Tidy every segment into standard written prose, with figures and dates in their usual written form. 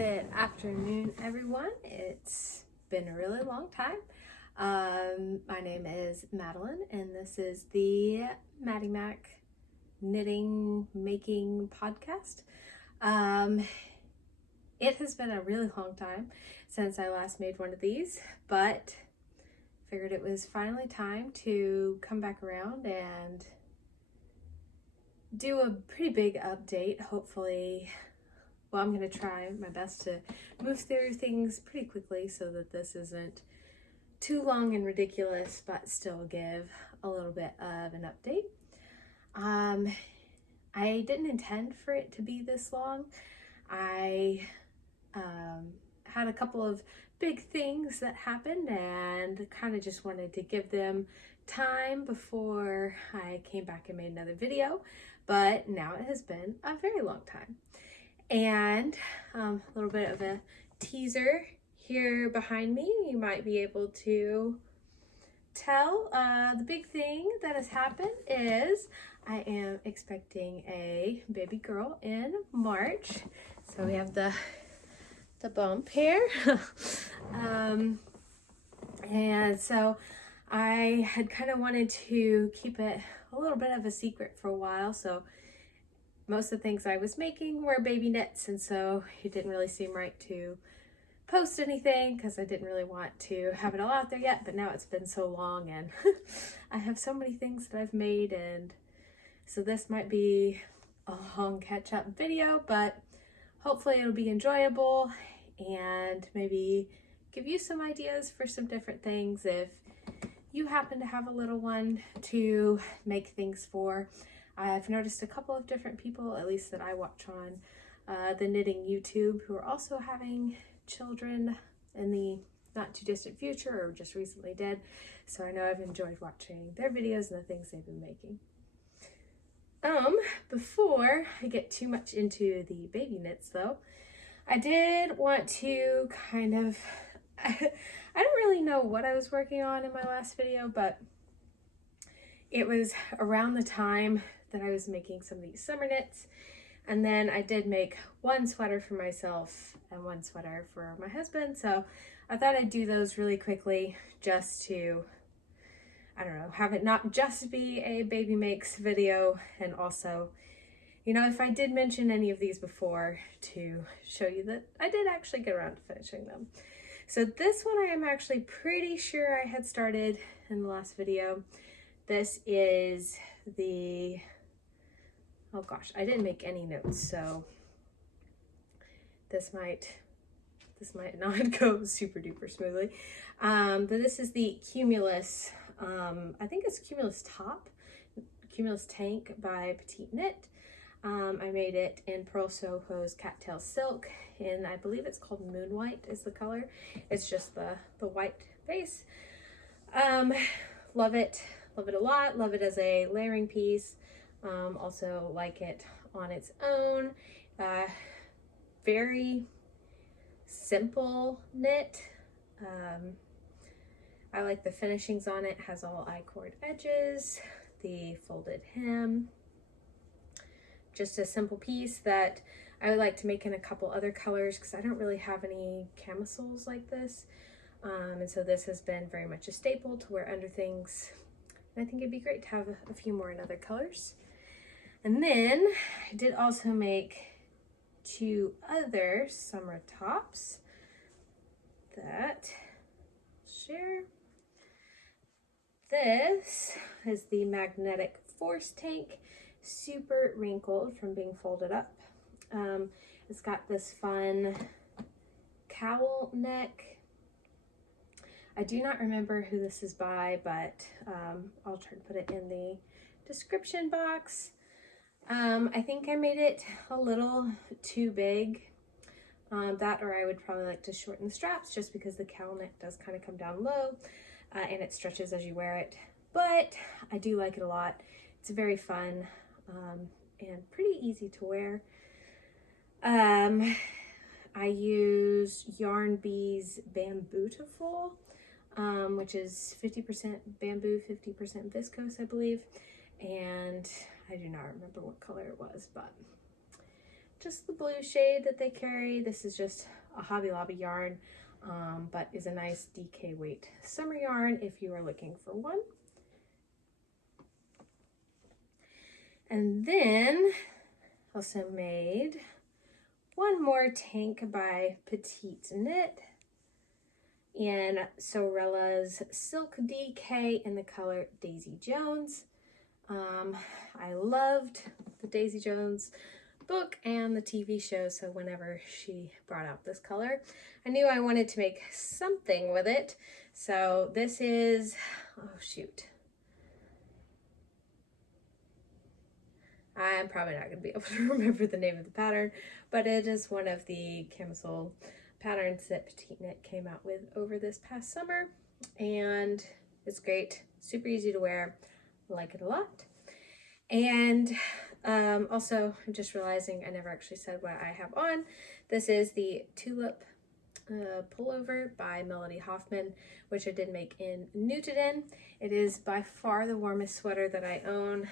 Good afternoon, everyone. It's been a really long time. My name is Madeline, and this is the MadyMack knitting making podcast. It has been a really long time since I last made one of these, but figured it was finally time to come back around and do a pretty big update. Hopefully, well, I'm going to try my best to move through things pretty quickly so that this isn't too long and ridiculous, but still give a little bit of an update. I didn't intend for it to be this long. I had a couple of big things that happened and kind of just wanted to give them time before I came back and made another video, but now it has been a very long time. And a little bit of a teaser here behind me. You might be able to tell the big thing that has happened is I am expecting a baby girl in March. So we have the bump here. And so I had kind of wanted to keep it a little bit of a secret for a while. So most of the things I was making were baby knits, and so it didn't really seem right to post anything because I didn't really want to have it all out there yet, but now it's been so long and I have so many things that I've made, and so this might be a long catch-up video, but hopefully it'll be enjoyable and maybe give you some ideas for some different things if you happen to have a little one to make things for. I've noticed a couple of different people, at least that I watch on the knitting YouTube, who are also having children in the not too distant future or just recently did. So I know I've enjoyed watching their videos and the things they've been making. Before I get too much into the baby knits though, I did want to kind of, I don't really know what I was working on in my last video, but it was around the time that I was making some of these summer knits, and then I did make one sweater for myself and one sweater for my husband, so I thought I'd do those really quickly just to, I don't know, have it not just be a baby makes video, and also, you know, if I did mention any of these before, to show you that I did actually get around to finishing them. So this one I am actually pretty sure I had started in the last video. This is the, oh gosh, I didn't make any notes, so this might not go super duper smoothly. But this is the Cumulus, I think it's Cumulus Cumulus Tank by Petite Knit. I made it in Pearl Soho's Cattail Silk, and I believe it's called Moon White is the color. It's just the white base. Love it a lot. Love it as a layering piece. Also like it on its own. Very simple knit. I like the finishings on it. Has all I-cord edges, the folded hem. Just a simple piece that I would like to make in a couple other colors because I don't really have any camisoles like this. And so this has been very much a staple to wear under things. And I think it'd be great to have a few more in other colors. And then I did also make two other summer tops that I'll share. This is the Magnetic Force Tank, super wrinkled from being folded up. It's got this fun cowl neck. I do not remember who this is by, but I'll try to put it in the description box. I think I made it a little too big. That, or I would probably like to shorten the straps just because the cowl neck does kind of come down low and it stretches as you wear it. But I do like it a lot. It's very fun and pretty easy to wear. I use Yarn Bee's Bambootiful, which is 50% bamboo, 50% viscose, I believe. And I do not remember what color it was, but just the blue shade that they carry. This is just a Hobby Lobby yarn, but is a nice DK weight summer yarn if you are looking for one. And then also made one more tank by Petite Knit in Sorella's Silk DK in the color Daisy Jones. I loved the Daisy Jones book and the TV show, so whenever she brought out this color, I knew I wanted to make something with it. So this is, oh shoot, I'm probably not going to be able to remember the name of the pattern, but it is one of the camisole patterns that Petite Knit came out with over this past summer, and it's great, super easy to wear, like it a lot. And also, I'm just realizing I never actually said what I have on. This is the Tulip pullover by Melody Hoffman, which I did make in Newton. It is by far the warmest sweater that I own.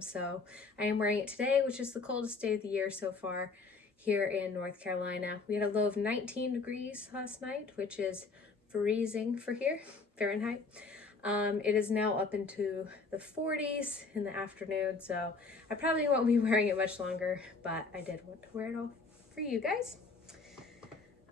So I am wearing it today, which is the coldest day of the year so far here in North Carolina. We had a low of 19 degrees last night, which is freezing for here, Fahrenheit. It is now up into the 40s in the afternoon, so I probably won't be wearing it much longer, but I did want to wear it all for you guys.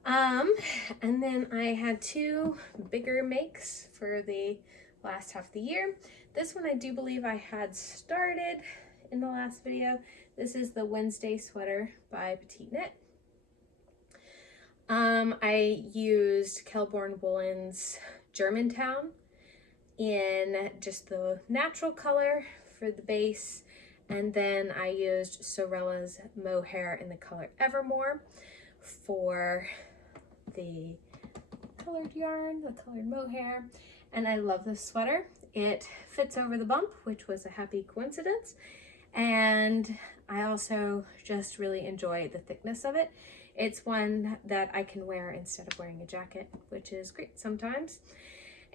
And then I had two bigger makes for the last half of the year. This one I do believe I had started in the last video. This is the Wednesday sweater by Petite Knit. I used Kelborn Woolen's Germantown in just the natural color for the base, and then I used Sorella's Mohair in the color Evermore for the colored yarn, the colored mohair. And I love this sweater. It fits over the bump, which was a happy coincidence, and I also just really enjoy the thickness of it. It's one that I can wear instead of wearing a jacket, which is great sometimes.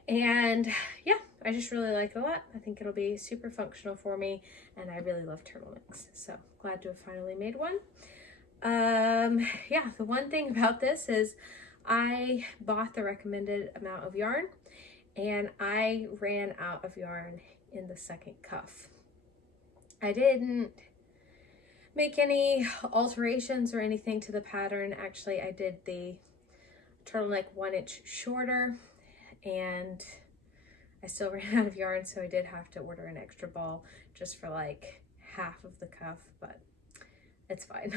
And yeah, I just really like it a lot. I think it'll be super functional for me, and I really love turtlenecks, so glad to have finally made one. Yeah, the one thing about this is I bought the recommended amount of yarn, and I ran out of yarn in the second cuff. I didn't make any alterations or anything to the pattern. Actually, I did the turtleneck 1 inch shorter, and I still ran out of yarn, so I did have to order an extra ball just for like half of the cuff, but it's fine.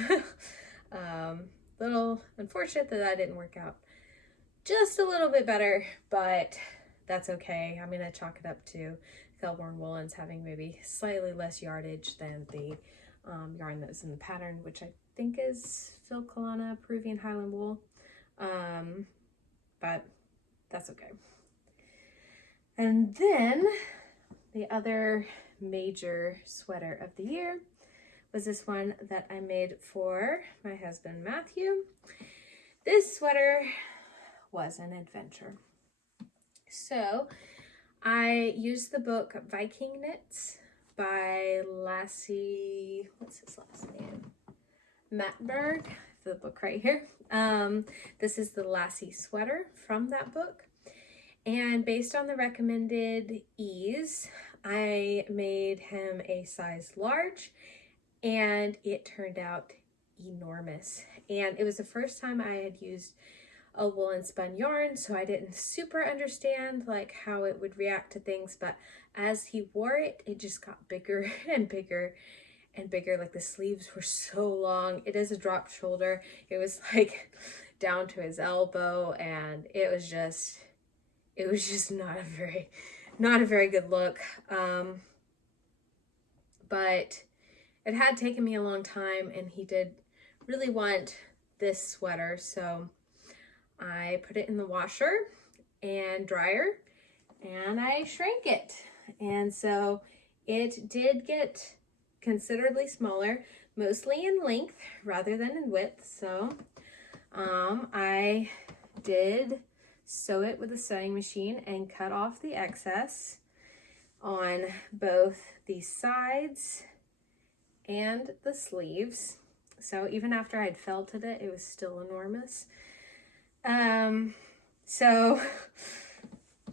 Little unfortunate that didn't work out just a little bit better, but that's okay. I'm gonna chalk it up to Kelborn Woolen's having maybe slightly less yardage than the yarn that was in the pattern, which I think is Phil Kalana Peruvian Highland wool, but that's okay. And then the other major sweater of the year was this one that I made for my husband Matthew. This sweater was an adventure. So I used the book Viking Knits by Lassie, what's his last name? Mattberg, the book right here. This is the Lassie sweater from that book. And based on the recommended ease, I made him a size large, and it turned out enormous. And it was the first time I had used a woolen spun yarn, so I didn't super understand like how it would react to things, but as he wore it, it just got bigger and bigger and bigger. Like the sleeves were so long. It is a drop shoulder. It was like down to his elbow, and it was just not a very good look. But it had taken me a long time, and he did really want this sweater, so I put it in the washer and dryer, and I shrank it. And so it did get considerably smaller, mostly in length rather than in width. So I did sew it with a sewing machine and cut off the excess on both the sides and the sleeves. So even after I'd felted it, it was still enormous. So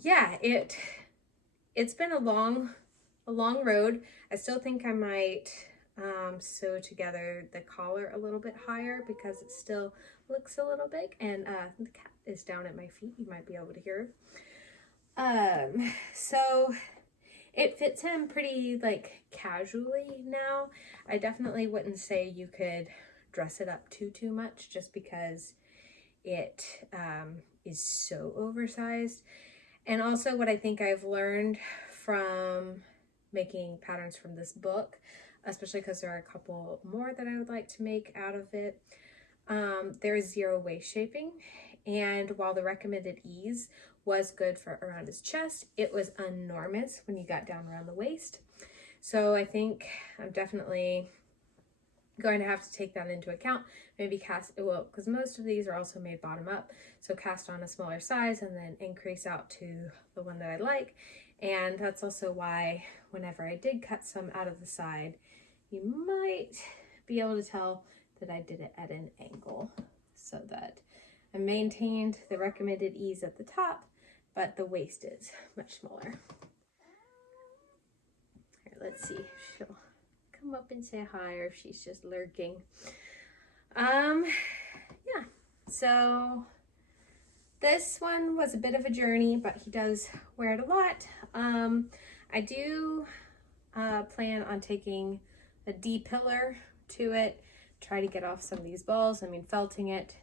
yeah, it's been a long road. I still think I might sew together the collar a little bit higher because it still looks a little big, and the cat is down at my feet. You might be able to hear her. So it fits him pretty like casually now. I definitely wouldn't say you could dress it up too much, just because it is so oversized. And also what I think I've learned from making patterns from this book, especially because there are a couple more that I would like to make out of it, there is zero waist shaping. And while the recommended ease was good for around his chest, it was enormous when you got down around the waist. So I think I'm definitely going to have to take that into account. Maybe cast, well, because most of these are also made bottom up, so cast on a smaller size and then increase out to the one that I like. And that's also why whenever I did cut some out of the side, you might be able to tell that I did it at an angle, so that I maintained the recommended ease at the top, but the waist is much smaller. Here, let's see if she'll come up and say hi, or if she's just lurking. Yeah, so this one was a bit of a journey, but he does wear it a lot. I do plan on taking a D-pillar to it, try to get off some of these balls. I mean, felting it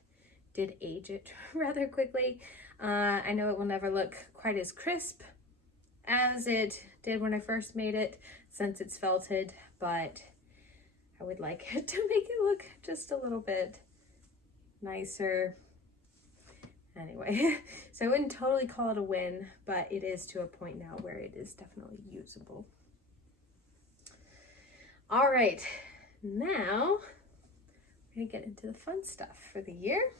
did age it rather quickly. I know it will never look quite as crisp as it did when I first made it, since it's felted, but I would like it to make it look just a little bit nicer. Anyway, so I wouldn't totally call it a win, but it is to a point now where it is definitely usable. All right, now we're gonna get into the fun stuff for the year.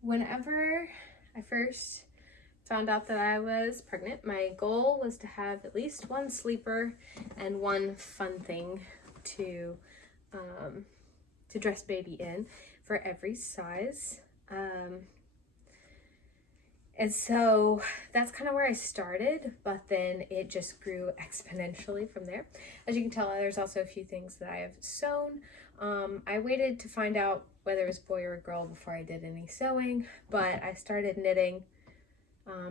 Whenever I first found out that I was pregnant, my goal was to have at least one sleeper and one fun thing to dress baby in for every size. And so that's kind of where I started, but then it just grew exponentially from there. As you can tell, there's also a few things that I have sewn. I waited to find out whether it was boy or girl before I did any sewing, but I started knitting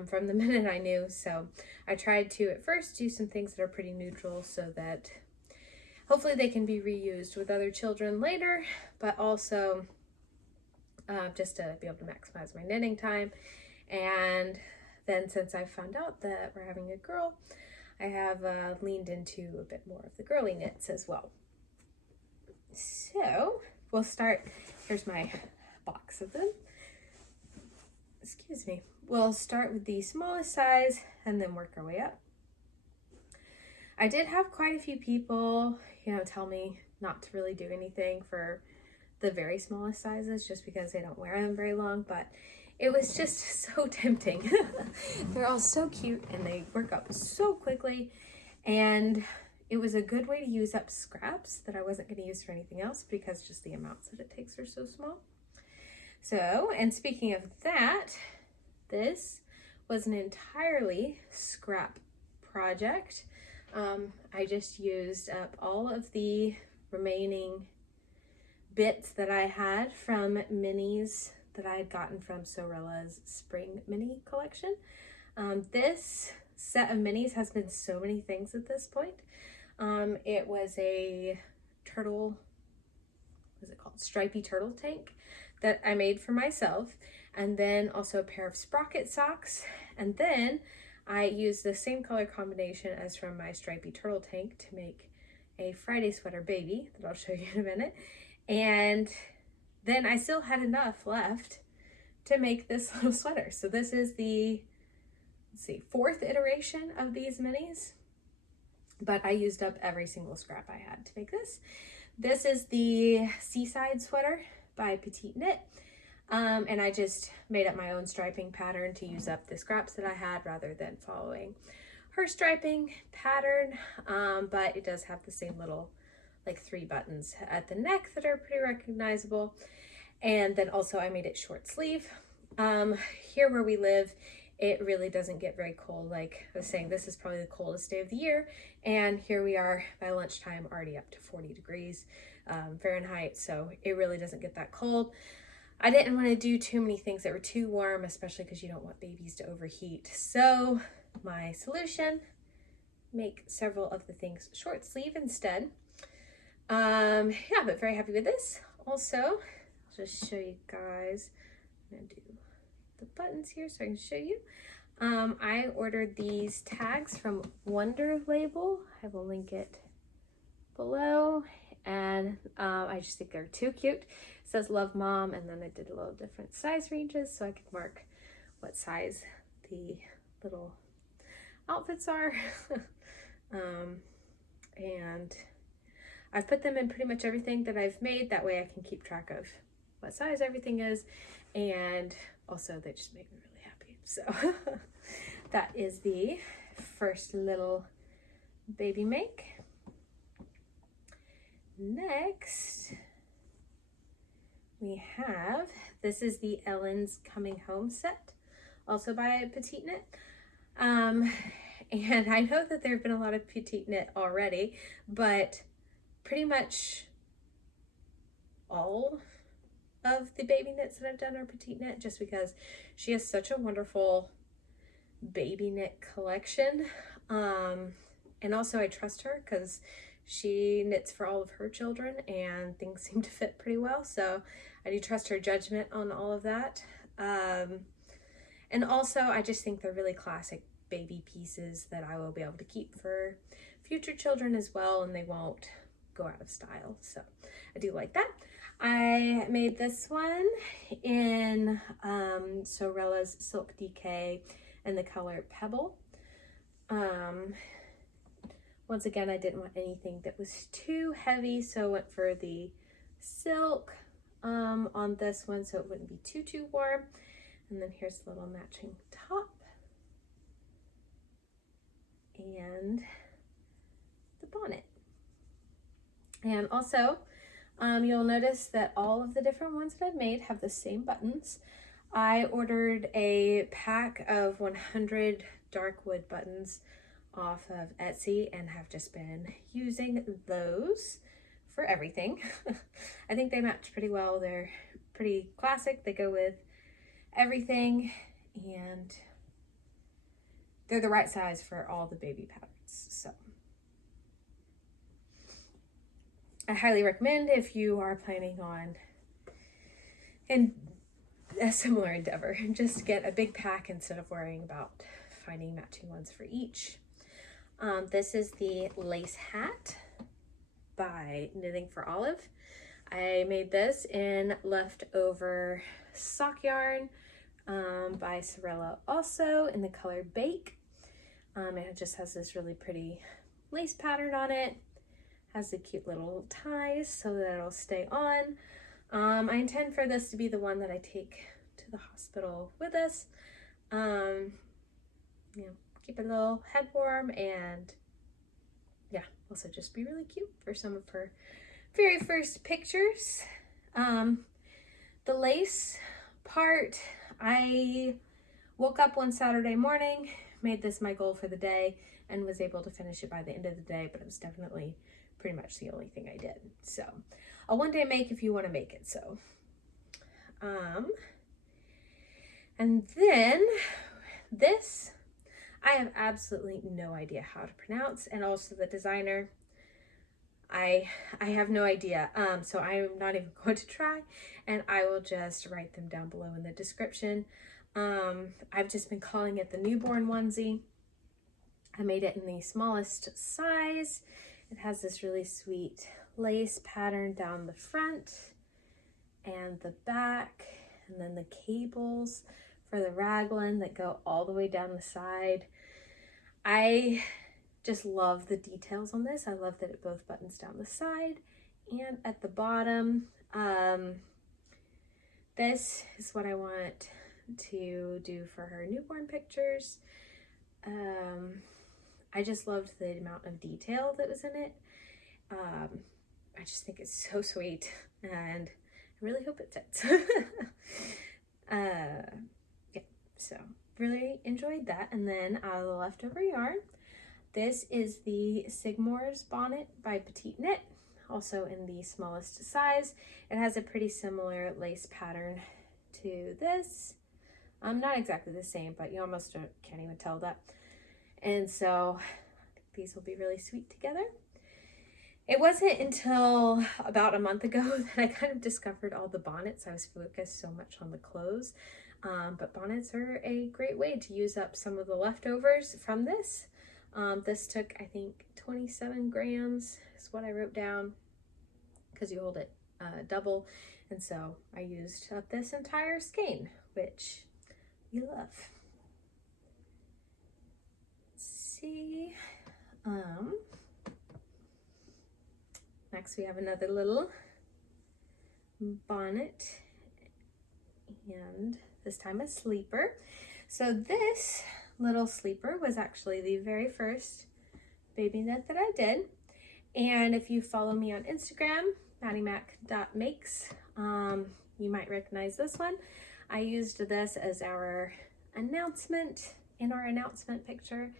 from the minute I knew. So I tried to at first do some things that are pretty neutral, so that hopefully they can be reused with other children later, but also just to be able to maximize my knitting time. And then since I found out that we're having a girl, I have leaned into a bit more of the girly knits as well. So we'll start, here's my box of them. Excuse me. We'll start with the smallest size and then work our way up. I did have quite a few people, tell me not to really do anything for the very smallest sizes just because they don't wear them very long, but it was just so tempting. They're all so cute and they work up so quickly, and it was a good way to use up scraps that I wasn't going to use for anything else because just the amounts that it takes are so small. So, and speaking of that, this was an entirely scrap project. I just used up all of the remaining bits that I had from minis that I had gotten from Sorilla's spring mini collection. This set of minis has been so many things at this point. It was a turtle, what is it called? Stripy turtle tank that I made for myself, and then also a pair of sprocket socks, and then I used the same color combination as from my stripy turtle tank to make a Friday sweater baby that I'll show you in a minute. And then I still had enough left to make this little sweater. So this is the, let's see, 4th iteration of these minis, but I used up every single scrap I had to make this. This is the Seaside sweater by Petite Knit. And I just made up my own striping pattern to use up the scraps that I had rather than following her striping pattern. But it does have the same little like 3 buttons at the neck that are pretty recognizable. And then also I made it short sleeve. Here where we live, it really doesn't get very cold. Like I was saying, this is probably the coldest day of the year. And here we are by lunchtime already up to 40 degrees Fahrenheit. So it really doesn't get that cold. I didn't want to do too many things that were too warm, especially because you don't want babies to overheat. So my solution, make several of the things short sleeve instead. Yeah, but very happy with this. Also, I'll just show you guys. I'm gonna do the buttons here so I can show you. I ordered these tags from Wonder Label. I will link it below, and I just think they're too cute. It says Love Mom, and then I did a little different size ranges so I could mark what size the little outfits are. And I've put them in pretty much everything that I've made. That way I can keep track of what size everything is, and also they just make me really happy. So that is the first little MadyMack. Next we have, this is the Ellen's Coming Home set, also by Petite Knit. And I know that there have been a lot of Petite Knit already, but pretty much all of the baby knits that I've done are Petite Knit, just because she has such a wonderful baby knit collection. And also I trust her because she knits for all of her children and things seem to fit pretty well. So I do trust her judgment on all of that. And also I just think they're really classic baby pieces that I will be able to keep for future children as well, and they won't go out of style. So I do like that. I made this one in Sorella's Silk DK and the color Pebble. Once again, I didn't want anything that was too heavy, so I went for the silk on this one so it wouldn't be too warm. And then here's the little matching top and the bonnet. And also, you'll notice that all of the different ones that I've made have the same buttons. I ordered a pack of 100 dark wood buttons off of Etsy and have just been using those for everything. I think they match pretty well. They're pretty classic. They go with everything, and they're the right size for all the baby patterns. So I highly recommend if you are planning on a similar endeavor, just get a big pack instead of worrying about finding matching ones for each. This is the lace hat by Knitting for Olive. I made this in leftover sock yarn by Sorella, also in the color Bake. It just has this really pretty lace pattern on it. Has the cute little ties so that it'll stay on. I intend for this to be the one that I take to the hospital with us. You know, keep a little head warm, and yeah, also just be really cute for some of her very first pictures. The lace part, I woke up one Saturday morning, made this my goal for the day, and was able to finish it by the end of the day, but it was definitely pretty much the only thing I did. So a one-day make if you want to make it. So and then this, I have absolutely no idea how to pronounce, and also the designer, I have no idea. So I'm not even going to try, and I will just write them down below in the description. I've just been calling it the newborn onesie. I made it in the smallest size. It has this really sweet lace pattern down the front and the back, and then the cables for the raglan that go all the way down the side. I just love the details on this. I love that it both buttons down the side and at the bottom. This is what I want to do for her newborn pictures. I just loved the amount of detail that was in it. I just think it's so sweet, and I really hope it fits. Yeah, so really enjoyed that. And then out of the leftover yarn, this is the Sigmore's bonnet by Petite Knit, also in the smallest size. It has a pretty similar lace pattern to this. Not exactly the same, but you almost can't even tell that. And so I think these will be really sweet together. It wasn't until about a month ago that I kind of discovered all the bonnets. I was focused so much on the clothes, but bonnets are a great way to use up some of the leftovers from this. This took, I think, 27 grams is what I wrote down, because you hold it double. And so I used up this entire skein, which we love. Let's see. Next we have another little bonnet, and this time a sleeper. So this little sleeper was actually the very first baby knit that I did. And if you follow me on Instagram, MadyMack.makes, you might recognize this one. I used this as our announcement, in our announcement picture.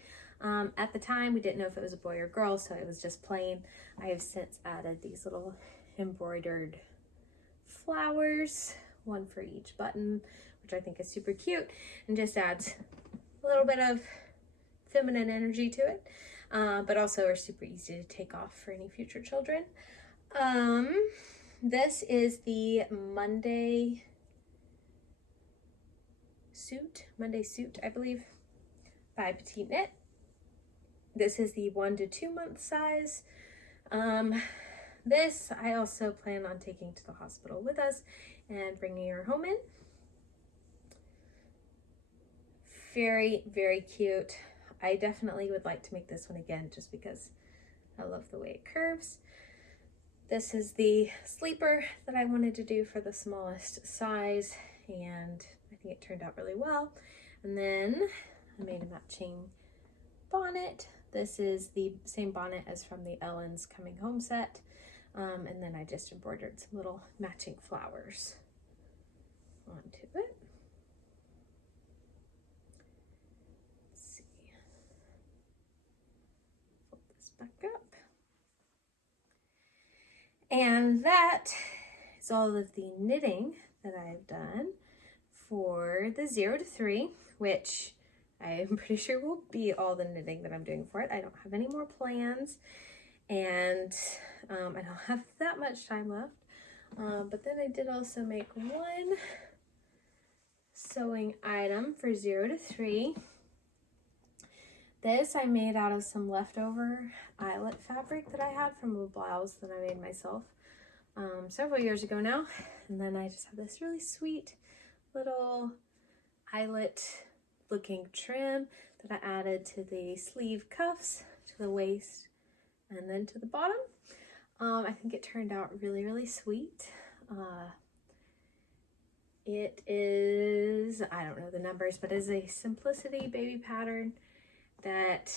At the time, we didn't know if it was a boy or girl, so it was just plain. I have since added these little embroidered flowers, one for each button, which I think is super cute and just adds a little bit of feminine energy to it, but also are super easy to take off for any future children. This is the Monday suit, I believe, by Petite Knit. This is the 1 to 2 month size. This I also plan on taking to the hospital with us and bringing her home in. Very, very cute. I definitely would like to make this one again just because I love the way it curves. This is the sleeper that I wanted to do for the smallest size, and I think it turned out really well. And then I made a matching bonnet. This is the same bonnet as from the Ellen's Coming Home set. And then I just embroidered some little matching flowers onto it. Let's see. Fold this back up. And that is all of the knitting that I've done for the 0 to 3, which I'm pretty sure will be all the knitting that I'm doing for it. I don't have any more plans, and I don't have that much time left. But then I did also make one sewing item for 0 to 3. This I made out of some leftover eyelet fabric that I had from a blouse that I made myself several years ago now. And then I just have this really sweet little eyelet looking trim that I added to the sleeve cuffs, to the waist, and then to the bottom. I think it turned out really, really sweet. It is, I don't know the numbers, but it is a Simplicity baby pattern that,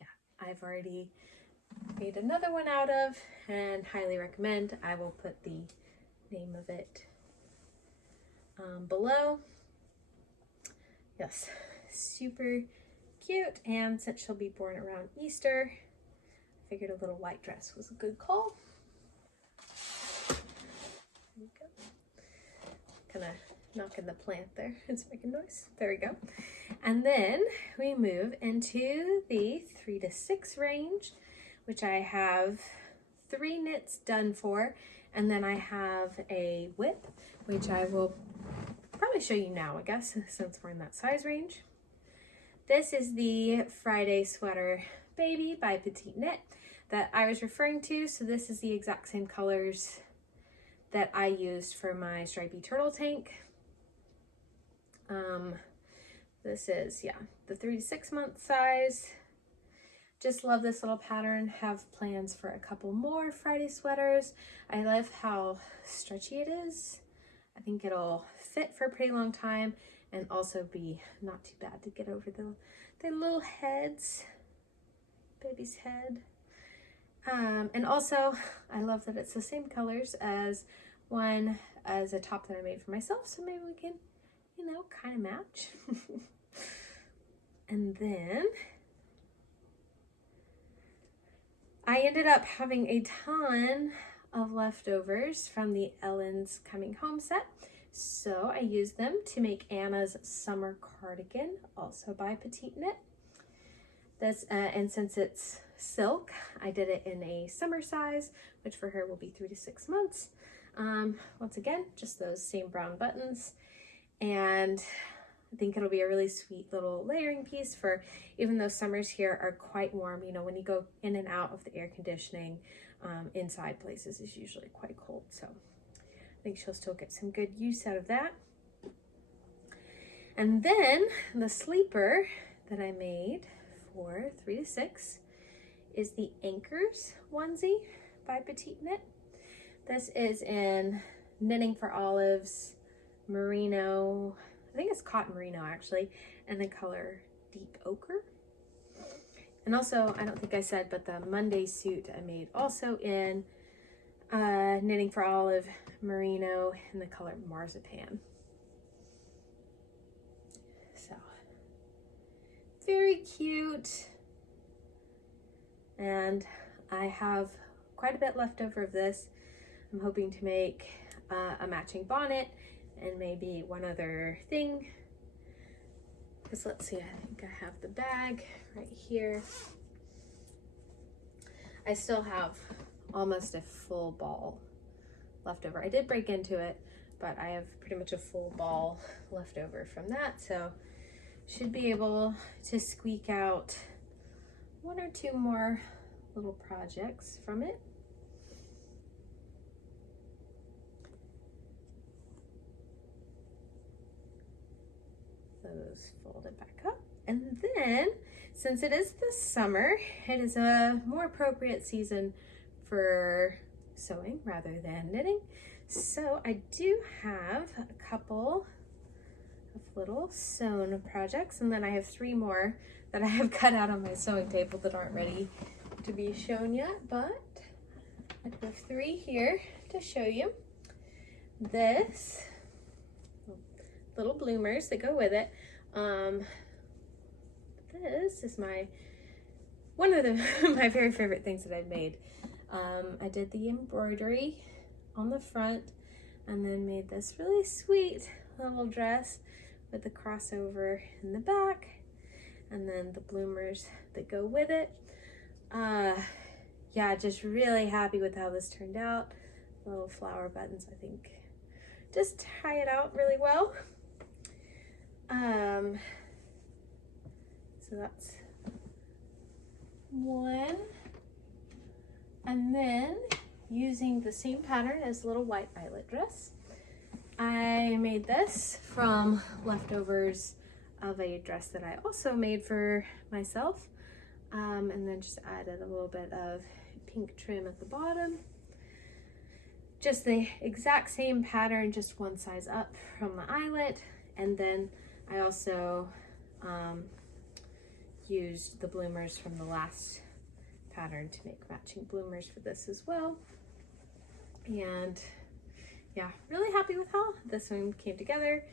yeah, I've already made another one out of and highly recommend. I will put the name of it below. Yes, super cute. And since she'll be born around Easter, I figured a little white dress was a good call. There we go. Kind of knocking the plant there. It's making noise. There we go. And then we move into the 3 to 6 range, which I have 3 knits done for. And then I have a whip, which I will probably show you now, I guess, since we're in that size range. This is the Friday Sweater Baby by Petite Knit that I was referring to. So this is the exact same colors that I used for my stripy turtle tank. This is, yeah, the 3 to 6 month size. Just love this little pattern. Have plans for a couple more Friday sweaters. I love how stretchy it is. I think it'll fit for a pretty long time and also be not too bad to get over the little heads, baby's head. And also, I love that it's the same colors as a top that I made for myself, so maybe we can, you know, kind of match. And then I ended up having a ton of leftovers from the Ellen's Coming Home set, so I used them to make Anna's summer cardigan, also by Petite Knit. And since it's silk, I did it in a summer size, which for her will be 3 to 6 months. Once again, just those same brown buttons, and I think it'll be a really sweet little layering piece for, even though summers here are quite warm, you know, when you go in and out of the air conditioning, inside places is usually quite cold. So I think she'll still get some good use out of that. And then the sleeper that I made for 3 to 6 is the Anchors onesie by Petite Knit. This is in Knitting for Olives merino, I think it's cotton merino actually, and the color deep ochre. And also, I don't think I said, but the Monday suit I made also in Knitting for Olive merino in the color marzipan. So very cute. And I have quite a bit left over of this. I'm hoping to make a matching bonnet and maybe one other thing. Because let's see, I think I have the bag right here. I still have almost a full ball left over. I did break into it, but I have pretty much a full ball left over from that. So should be able to squeak out 1 or 2 more little projects from it. Those folded back up. And then, since it is the summer, it is a more appropriate season for sewing rather than knitting. So I do have a couple of little sewn projects, and then I have 3 more that I have cut out on my sewing table that aren't ready to be shown yet, but I have 3 here to show you. This little bloomers that go with it. This is one of my very favorite things that I've made. I did the embroidery on the front and then made this really sweet little dress with the crossover in the back and then the bloomers that go with it. Yeah, just really happy with how this turned out. Little flower buttons, I think, just tie it out really well. So that's one. And then using the same pattern as the little white eyelet dress, I made this from leftovers of a dress that I also made for myself. And then just added a little bit of pink trim at the bottom. Just the exact same pattern, just one size up from the eyelet. And then I also used the bloomers from the last pattern to make matching bloomers for this as well. And yeah, really happy with how this one came together.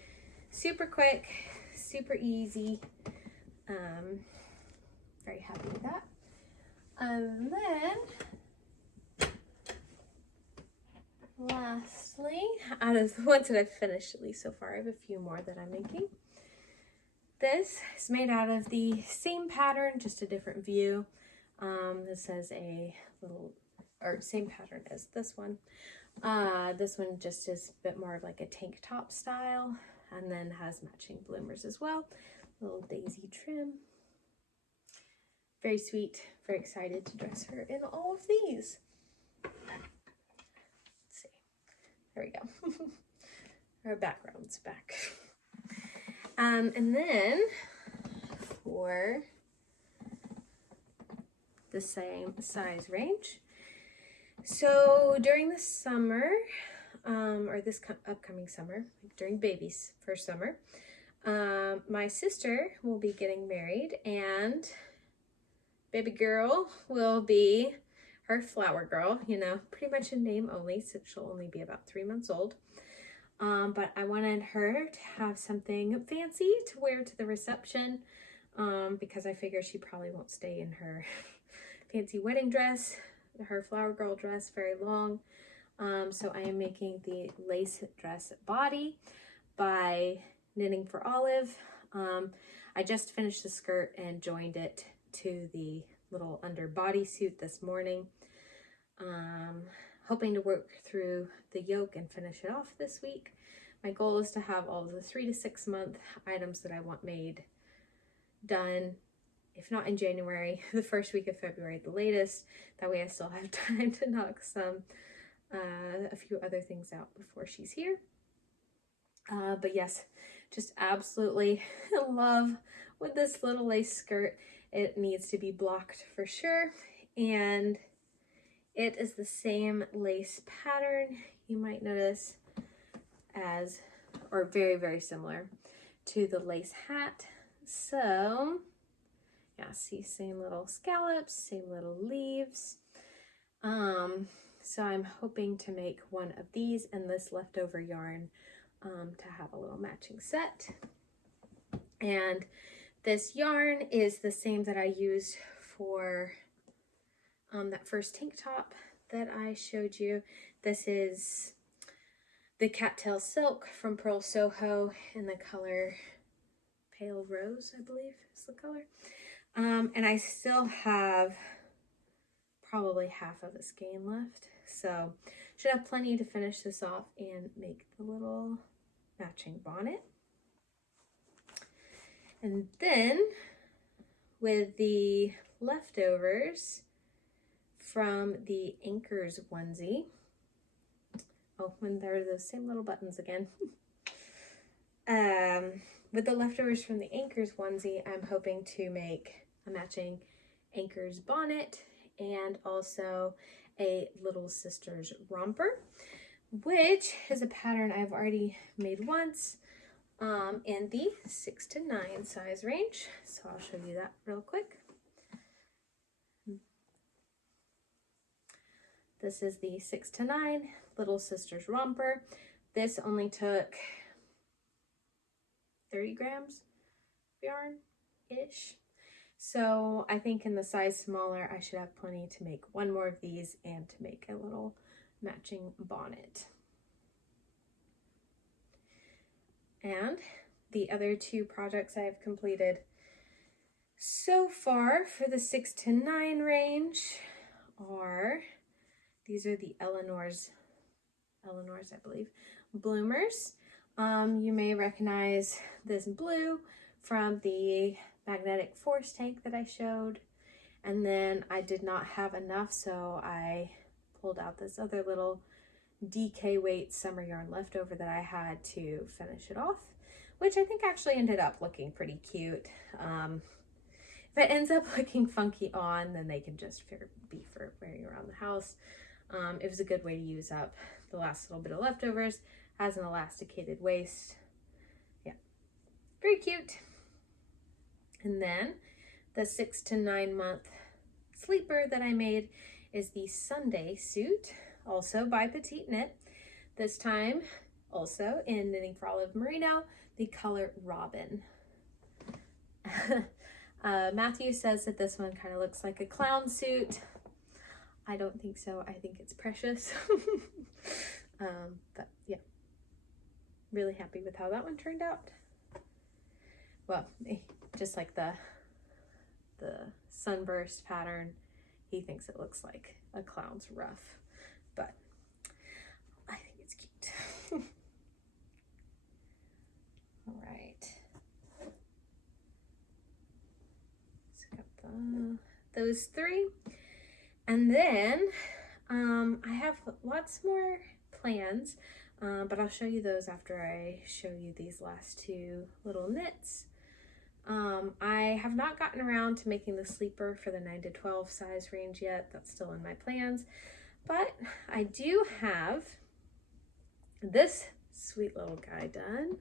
Super quick, super easy. Very happy with that. And then lastly, out of the ones that I've finished, at least so far, I have a few more that I'm making. This is made out of the same pattern, just a different view. This has a little, or same pattern as this one. This one just is a bit more of like a tank top style, and then has matching bloomers as well. Little daisy trim. Very sweet, very excited to dress her in all of these. Let's see, there we go. Our background's back. And then for the same size range. So during the summer, or this upcoming summer, during baby's first summer, my sister will be getting married and baby girl will be her Flower Girl, you know, pretty much in name only, since she'll only be about 3 months old. But I wanted her to have something fancy to wear to the reception, because I figure she probably won't stay in her fancy wedding dress, her Flower Girl dress, very long. So I am making the lace dress body by Knitting for Olive. I just finished the skirt and joined it to the little under bodysuit this morning. Hoping to work through the yoke and finish it off this week. My goal is to have all the 3 to 6 month items that I want made done, if not in January, the first week of February at the latest. That way I still have time to knock a few other things out before she's here. But yes, just absolutely in love with this little lace skirt. It needs to be blocked for sure, and it is the same lace pattern, you might notice, as, or very, very similar to the lace hat. So yeah, see, same little scallops, same little leaves. So I'm hoping to make one of these and this leftover yarn to have a little matching set. And this yarn is the same that I used for that first tank top that I showed you. This is the cattail silk from Pearl Soho in the color Pale Rose, I believe is the color. And I still have probably half of a skein left, so should have plenty to finish this off and make the little matching bonnet. And then with the leftovers from the Anchors onesie, oh, and there are those same little buttons again. With the leftovers from the Anchors onesie, I'm hoping to make a matching Anchors bonnet and also a Little Sisters romper, which is a pattern I've already made once in the 6 to 9 size range. So I'll show you that real quick. This is the 6 to 9 Little Sisters romper. This only took 30 grams of yarn-ish. So I think in the size smaller, I should have plenty to make one more of these and to make a little matching bonnet. And the other two projects I have completed so far for the 6 to 9 range are, these are the Eleanor's, I believe, bloomers. You may recognize this blue from the magnetic force tank that I showed, and then I did not have enough, so I pulled out this other little DK weight summer yarn leftover that I had to finish it off, which I think actually ended up looking pretty cute. If it ends up looking funky on, then they can just be for wearing around the house. It was a good way to use up the last little bit of leftovers. Has an elasticated waist. Yeah, very cute. And then the 6 to 9 month sleeper that I made is the Sunday suit, also by Petite Knit. This time also in Knitting for Olive Merino, the color Robin. Matthew says that this one kind of looks like a clown suit. I don't think so. I think it's precious. But yeah, really happy with how that one turned out. Well, just like the sunburst pattern, he thinks it looks like a clown's ruff, but I think it's cute. All right, so got those three, and then I have lots more plans, but I'll show you those after I show you these last two little knits. I have not gotten around to making the sleeper for the 9 to 12 size range yet. That's still in my plans, but I do have this sweet little guy done.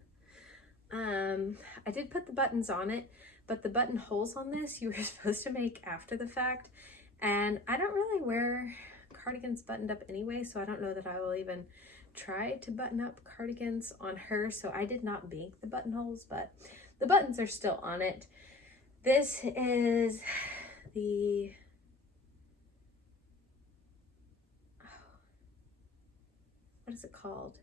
I did put the buttons on it, but the button holes on this you were supposed to make after the fact, And I don't really wear cardigans buttoned up anyway, so I don't know that I will even try to button up cardigans on her. So I did not make the buttonholes, but the buttons are still on it. This is the what is it called?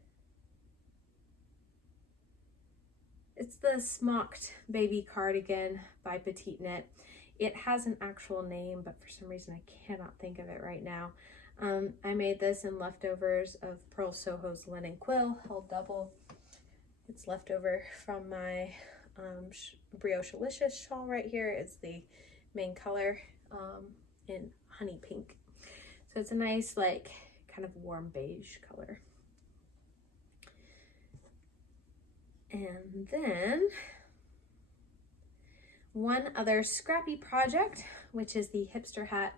It's the Smocked Baby Cardigan by Petite Knit. It has an actual name, but for some reason I cannot think of it right now. I made this in leftovers of Pearl Soho's linen quill, held double. It's leftover from my Brioche-licious shawl right here. Is the main color in honey pink. So it's a nice, like, kind of warm beige color. And then one other scrappy project, which is the hipster hat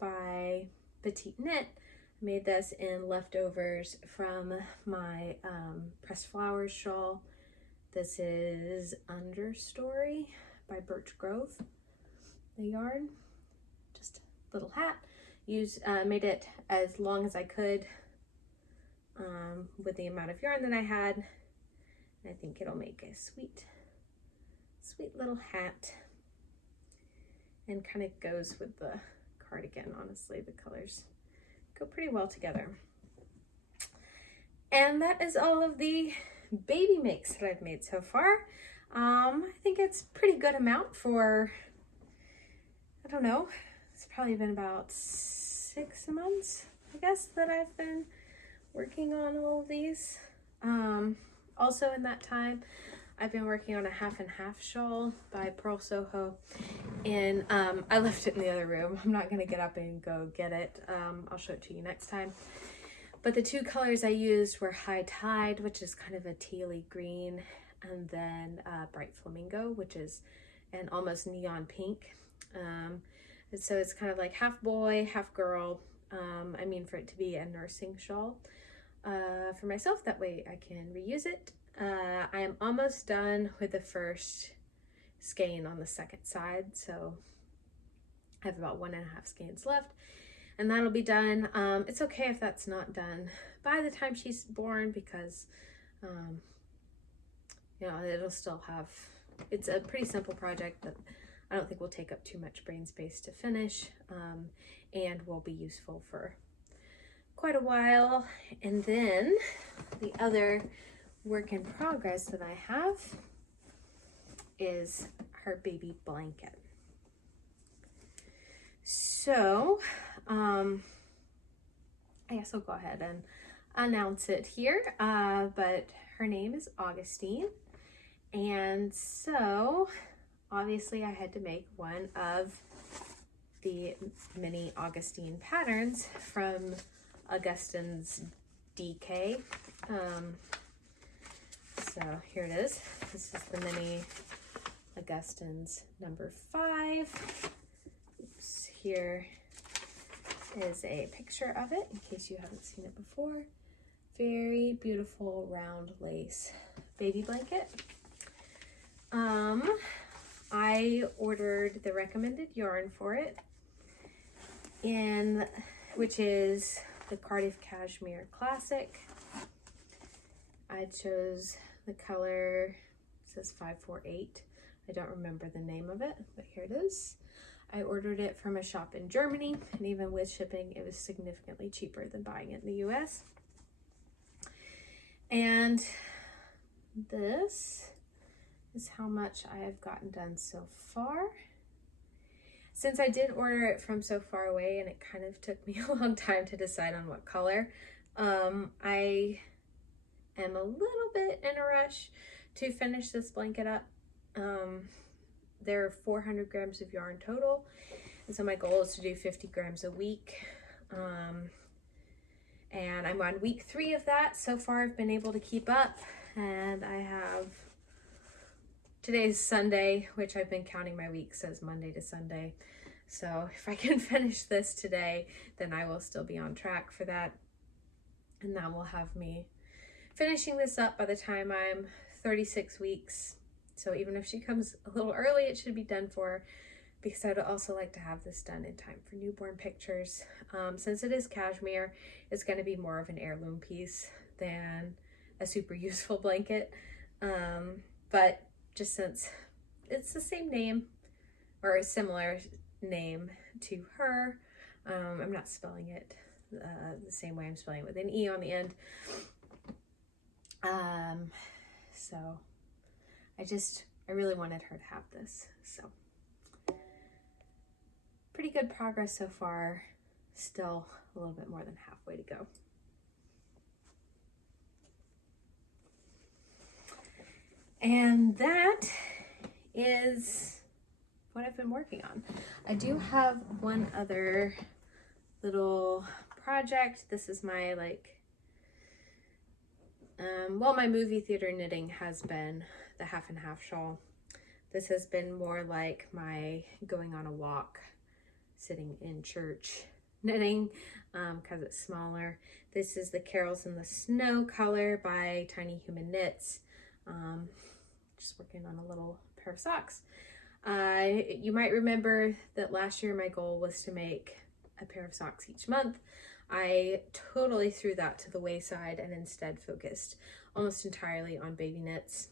by Petite Knit. I made this in leftovers from my pressed flowers shawl. This is Understory by Birch Grove, the yarn. Just a little hat. Made it as long as I could with the amount of yarn that I had. I think it'll make a sweet little hat, and kind of goes with the cardigan. Honestly, the colors go pretty well together. And that is all of the baby makes that I've made so far. I think it's a pretty good amount for, I don't know, it's probably been about 6 months, I guess, that I've been working on all of these. Also in that time, I've been working on a half and half shawl by Pearl Soho, and I left it in the other room. I'm not gonna get up and go get it. I'll show it to you next time. But the two colors I used were High Tide, which is kind of a tealy green, and then Bright Flamingo, which is an almost neon pink. And so it's kind of like half boy, half girl. I mean, for it to be a nursing shawl for myself, that way I can reuse it. I am almost done with the first skein on the second side, so I have about 1.5 skeins left, and that'll be done. It's okay if that's not done by the time she's born, because you know, it'll still have, it's a pretty simple project that I don't think will take up too much brain space to finish, and will be useful for quite a while. And then the other work in progress that I have is her baby blanket. So I guess I'll go ahead and announce it here, but her name is Augustine, and so obviously I had to make one of the mini Augustine patterns from Augustine's DK. So here it is. This is the mini Augustine's number 5. Oops, here is a picture of it in case you haven't seen it before. Very beautiful round lace baby blanket. I ordered the recommended yarn for it, which is the Cardiff Cashmere Classic. I chose the color, it says 548. I don't remember the name of it, but here it is. I ordered it from a shop in Germany, and even with shipping, it was significantly cheaper than buying it in the US. And this is how much I have gotten done so far. Since I did order it from so far away, and it kind of took me a long time to decide on what color, I am a little bit in a rush to finish this blanket up. There are 400 grams of yarn total, and so my goal is to do 50 grams a week. And I'm on week 3 of that. So far I've been able to keep up, and I have, today's Sunday, which I've been counting my weeks as Monday to Sunday. So if I can finish this today, then I will still be on track for that. And that will have me finishing this up by the time I'm 36 weeks. So even if she comes a little early, it should be done for because I would also like to have this done in time for newborn pictures. Since it is cashmere, it's going to be more of an heirloom piece than a super useful blanket. But just since it's the same name or a similar name to her, I'm not spelling it the same way I'm spelling it with an E on the end. So I really wanted her to have this. So pretty good progress so far. Still a little bit more than halfway to go. And that is what I've been working on. I do have one other little project. This is my well, my movie theater knitting has been the half and half shawl. This has been more like my going on a walk, sitting in church knitting, because it's smaller. This is the Carols in the Snow color by Tiny Human Knits. Just working on a little pair of socks. You might remember that last year my goal was to make a pair of socks each month. I totally threw that to the wayside and instead focused almost entirely on baby knits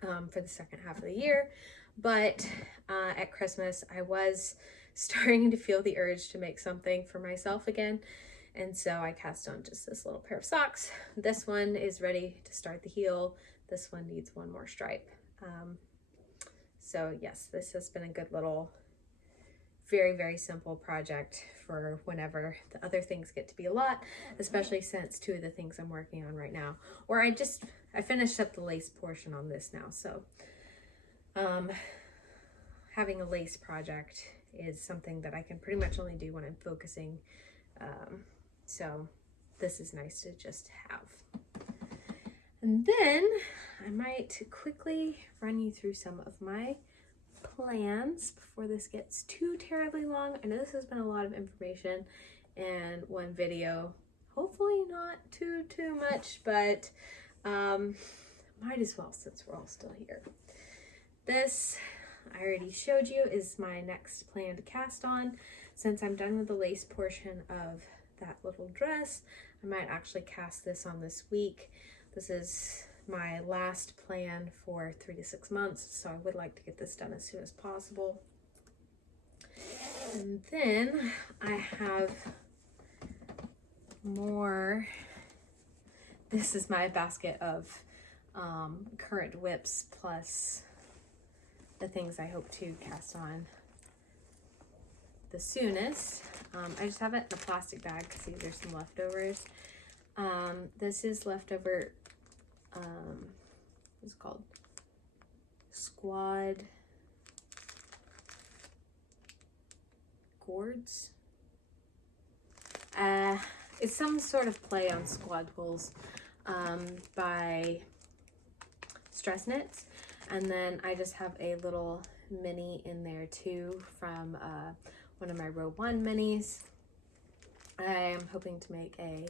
for the second half of the year. But at Christmas, I was starting to feel the urge to make something for myself again. And so I cast on just this little pair of socks. This one is ready to start the heel. This one needs one more stripe. So yes, this has been a good little, very, very simple project for whenever the other things get to be a lot, especially since two of the things I'm working on right now, or I finished up the lace portion on this now. So having a lace project is something that I can pretty much only do when I'm focusing. So this is nice to just have. And then I might quickly run you through some of my plans before this gets too terribly long. I know this has been a lot of information in one video. Hopefully not too much, but might as well since we're all still here. This, I already showed you, is my next plan to cast on. Since I'm done with the lace portion of that little dress, I might actually cast this on this week. This is my last plan for 3 to 6 months, so I would like to get this done as soon as possible. And then I have more. This is my basket of current whips plus the things I hope to cast on the soonest. I just have it in a plastic bag because these are some leftovers. This is leftover, what's it called? Squad gourds. It's some sort of play on squad goals by Stress Knits. And then I just have a little mini in there too from one of my row 1 minis. I am hoping to make a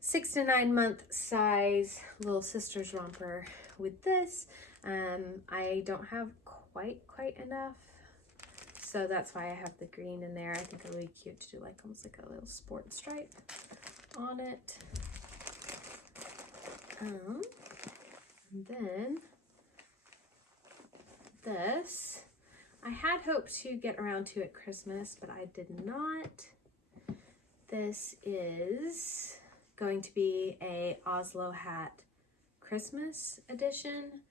6 to 9 month size little sister's romper with this. I don't have quite enough, so that's why I have the green in there. I think it'll be cute to do like almost like a little sport stripe on it. And then this, I had hoped to get around to at Christmas, but I did not. This is going to be a Oslo hat Christmas edition.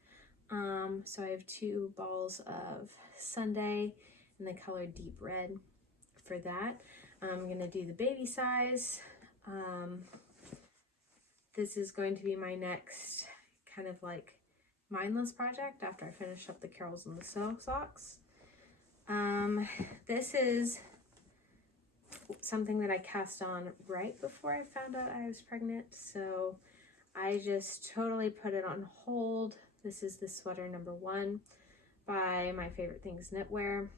So I have 2 balls of Sunday in the color deep red for that. I'm gonna do the baby size. This is going to be my next kind of like mindless project after I finish up the Carols and the Snow socks. This is something that I cast on right before I found out I was pregnant, so I just totally put it on hold. This is the sweater number 1 by My Favorite Things Knitwear,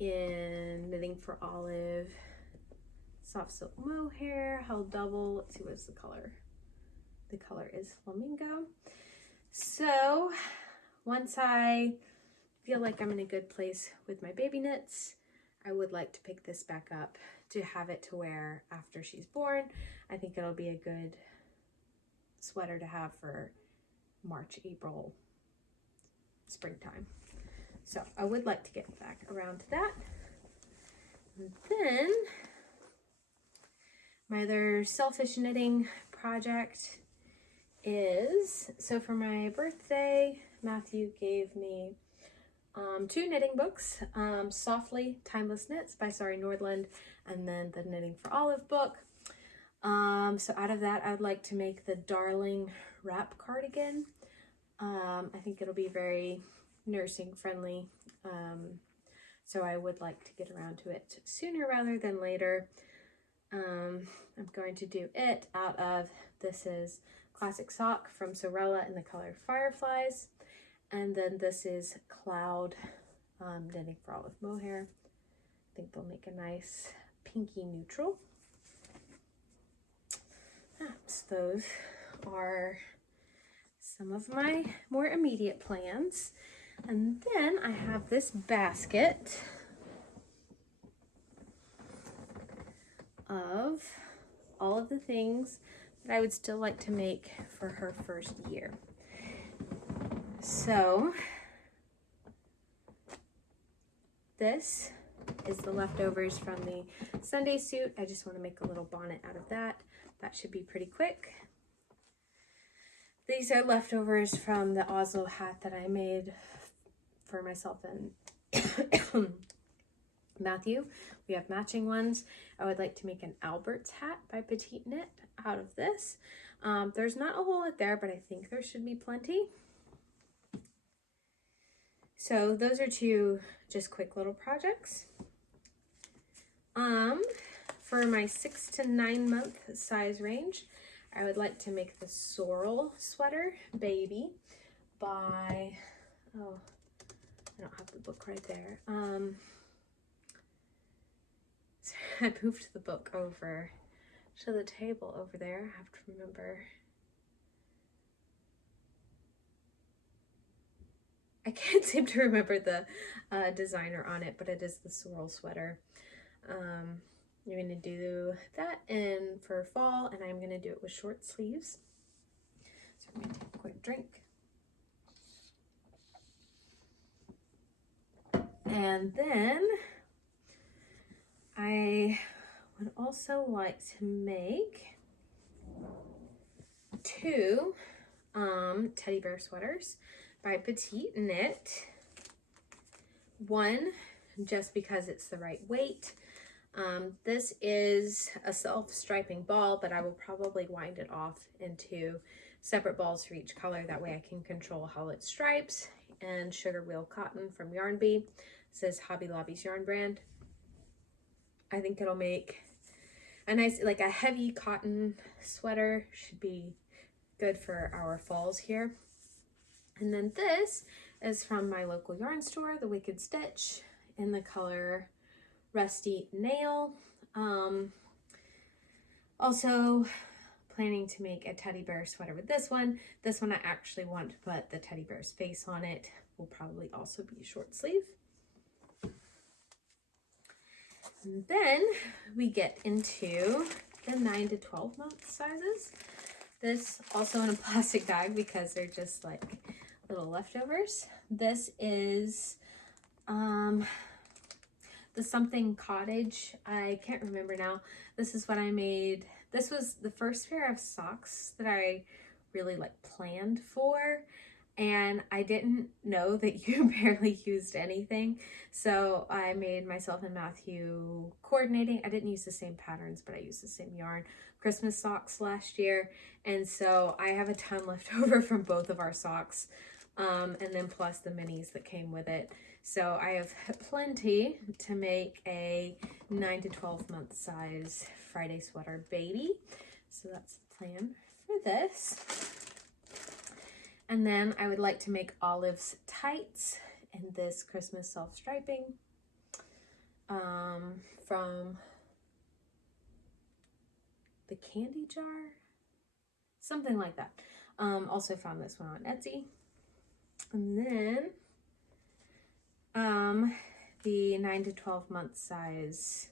in Knitting for Olive, soft silk mohair, held double. Let's see, what's the color? The color is Flamingo. So once I feel like I'm in a good place with my baby knits, I would like to pick this back up to have it to wear after she's born. I think it'll be a good sweater to have for March, April, springtime. So I would like to get back around to that. And then my other selfish knitting project is, so for my birthday, Matthew gave me 2 knitting books, Softly Timeless Knits by Sari Nordland, and then the Knitting for Olive book. So out of that, I'd like to make the Darling wrap cardigan. I think it'll be very nursing friendly. So I would like to get around to it sooner rather than later. I'm going to do it out of, this is Classic Sock from Sorella in the color Fireflies. And then this is Cloud Knitting for Olive Mohair. I think they'll make a nice pinky neutral. So those are some of my more immediate plans. And then I have this basket of all of the things that I would still like to make for her first year. So this is the leftovers from the Sunday suit. I just want to make a little bonnet out of that. That should be pretty quick. These are leftovers from the Oslo hat that I made for myself and Matthew. We have matching ones. I would like to make an Albert's hat by Petite Knit out of this. There's not a whole lot there, but I think there should be plenty. So those are 2 just quick little projects. For my 6 to 9 month size range, I would like to make the Sorrel sweater baby by, oh, I don't have the book right there. I moved the book over to the table over there. I have to remember. I can't seem to remember the designer on it, but it is the Sorrel sweater. You're going to do that for fall, and I'm going to do it with short sleeves. So I'm going to take a quick drink. And then I would also like to make 2 teddy bear sweaters by Petite Knit. One, just because it's the right weight. This is a self-striping ball, but I will probably wind it off into separate balls for each color. That way I can control how it stripes. And Sugar Wheel Cotton from Yarn Bee. This is Hobby Lobby's yarn brand. I think it'll make a nice, like a heavy cotton sweater. Should be good for our falls here. And then this is from my local yarn store, The Wicked Stitch, in the color Rusty Nail. Also planning to make a teddy bear sweater with this one. This one I actually want to put the teddy bear's face on it. Will probably also be short sleeve. And then we get into the 9 to 12 month sizes. This also in a plastic bag because they're just like little leftovers. This is the something cottage. I can't remember now. This is what I made. This was the first pair of socks that I really like planned for, and I didn't know that you barely used anything. So I made myself and Matthew coordinating. I didn't use the same patterns, but I used the same yarn. Christmas socks last year, and so I have a ton left over from both of our socks, and then plus the minis that came with it. So I have plenty to make a 9 to 12 month size Friday sweater baby. So that's the plan for this. And then I would like to make Olive's tights in this Christmas self-striping from the Candy Jar, something like that. Also found this one on Etsy. And then the 9 to 12 month size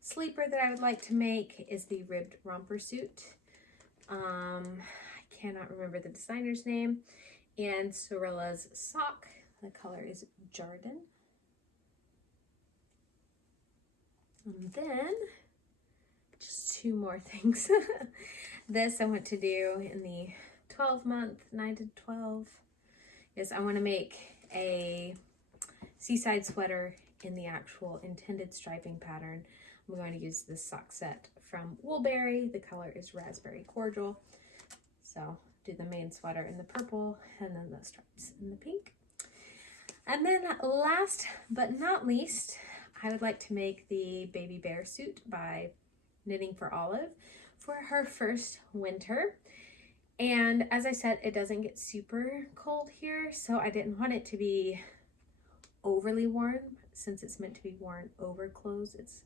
sleeper that I would like to make is the ribbed romper suit. I cannot remember the designer's name. And Sorella's sock, the color is Jardin. And then just two more things. This I want to do in the 12 month, 9 to 12. Yes, I want to make a seaside sweater in the actual intended striping pattern. I'm going to use this sock set from Woolberry. The color is Raspberry Cordial. So do the main sweater in the purple and then the stripes in the pink. And then last but not least, I would like to make the baby bear suit by Knitting for Olive for her first winter. And as I said, it doesn't get super cold here, so I didn't want it to be overly warm since it's meant to be worn over clothes. It's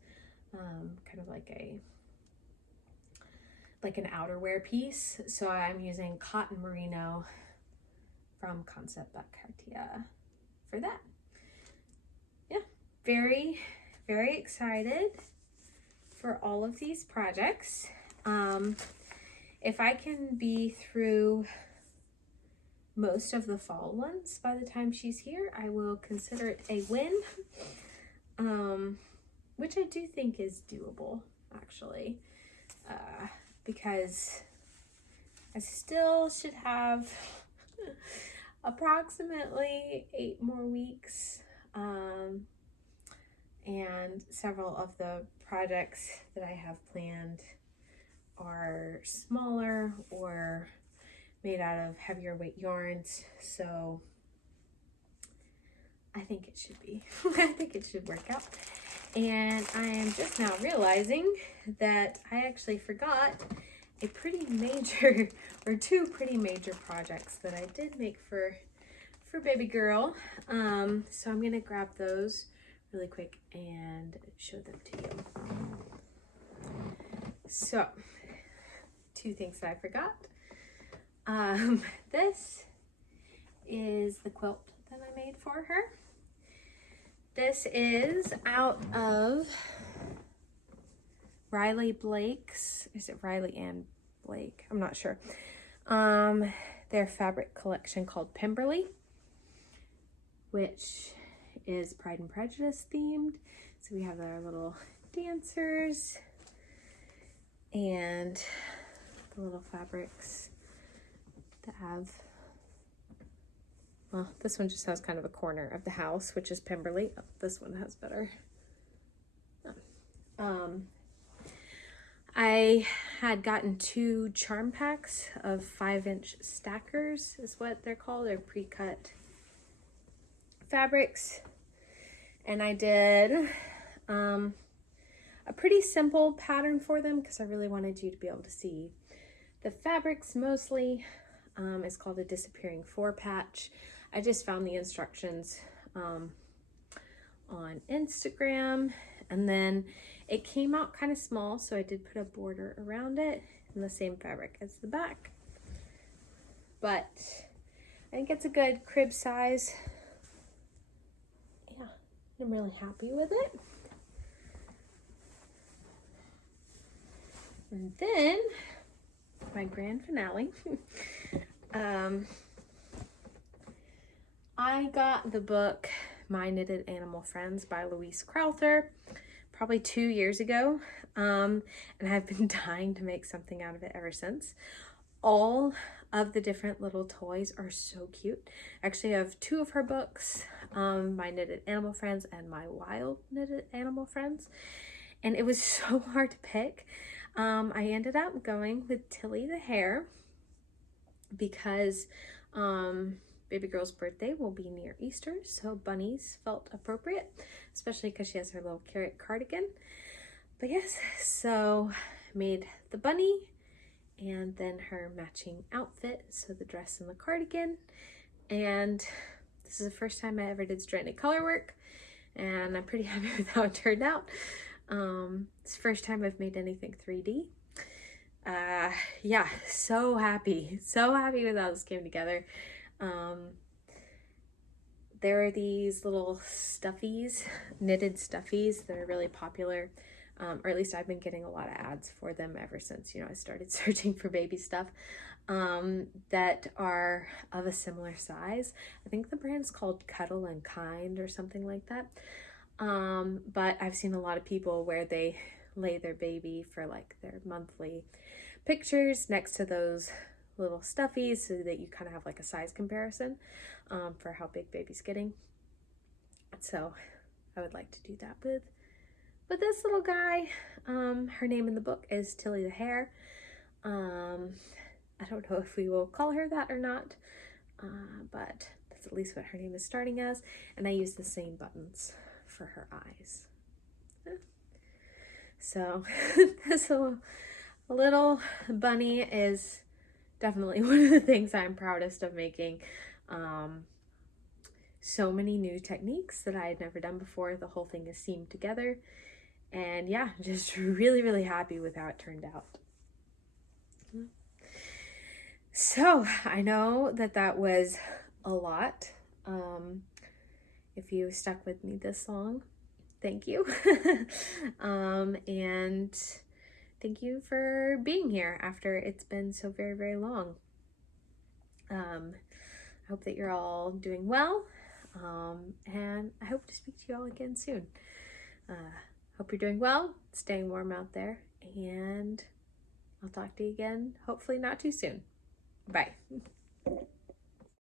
kind of like an outerwear piece. So I'm using cotton merino from Concept Cartier for that. Yeah, very, very excited for all of these projects. If I can be through most of the fall ones by the time she's here, I will consider it a win, which I do think is doable, actually, because I still should have approximately 8 more weeks, and several of the projects that I have planned are smaller or made out of heavier weight yarns, so I think it should be, I think it should work out. And I am just now realizing that I actually forgot a pretty major, or two pretty major projects that I did make for baby girl. So I'm gonna grab those really quick and show them to you. So, two things that I forgot. This is the quilt that I made for her. This is out of Riley Blake's, is it Riley and Blake? I'm not sure. Their fabric collection called Pemberley, which is Pride and Prejudice themed. So we have our little dancers and the little fabrics that have, well, this one just has kind of a corner of the house, which is Pemberley. Oh, this one has better. I had gotten 2 charm packs of 5-inch stackers, is what they're called. They're pre-cut fabrics. And I did a pretty simple pattern for them because I really wanted you to be able to see the fabrics mostly. It's called a Disappearing 4 patch. I just found the instructions on Instagram, and then it came out kind of small, so I did put a border around it in the same fabric as the back. But I think it's a good crib size. Yeah, I'm really happy with it. And then my grand finale. I got the book My Knitted Animal Friends by Louise Crowther probably 2 years ago, and I've been dying to make something out of it ever since. All of the different little toys are so cute. Actually, I have 2 of her books, My Knitted Animal Friends and My Wild Knitted Animal Friends, and it was so hard to pick. I ended up going with Tilly the Hare because baby girl's birthday will be near Easter, so bunnies felt appropriate, especially because she has her little carrot cardigan. But yes, so I made the bunny and then her matching outfit, so the dress and the cardigan. And this is the first time I ever did stranded color work, and I'm pretty happy with how it turned out. It's the first time I've made anything 3D. Yeah, so happy with how this came together. there are these little stuffies, knitted stuffies that are really popular. Or at least I've been getting a lot of ads for them ever since, I started searching for baby stuff, that are of a similar size. I think the brand's called Cuddle and Kind or something like that. But I've seen a lot of people where they lay their baby for like their monthly pictures next to those little stuffies so that you kind of have like a size comparison for how big baby's getting. So I would like to do that with this little guy. Her name in the book is Tilly the Hare. I don't know if we will call her that or not, but that's at least what her name is starting as. And I use the same buttons for her eyes. So this little bunny is definitely one of the things I'm proudest of making. So many new techniques that I had never done before. The whole thing is seamed together. And yeah, just really, really happy with how it turned out. So I know that was a lot. If you stuck with me this long, thank you. And thank you for being here after it's been so very, very long. I hope that you're all doing well. And I hope to speak to you all again soon. Hope you're doing well, staying warm out there, and I'll talk to you again, hopefully not too soon. Bye.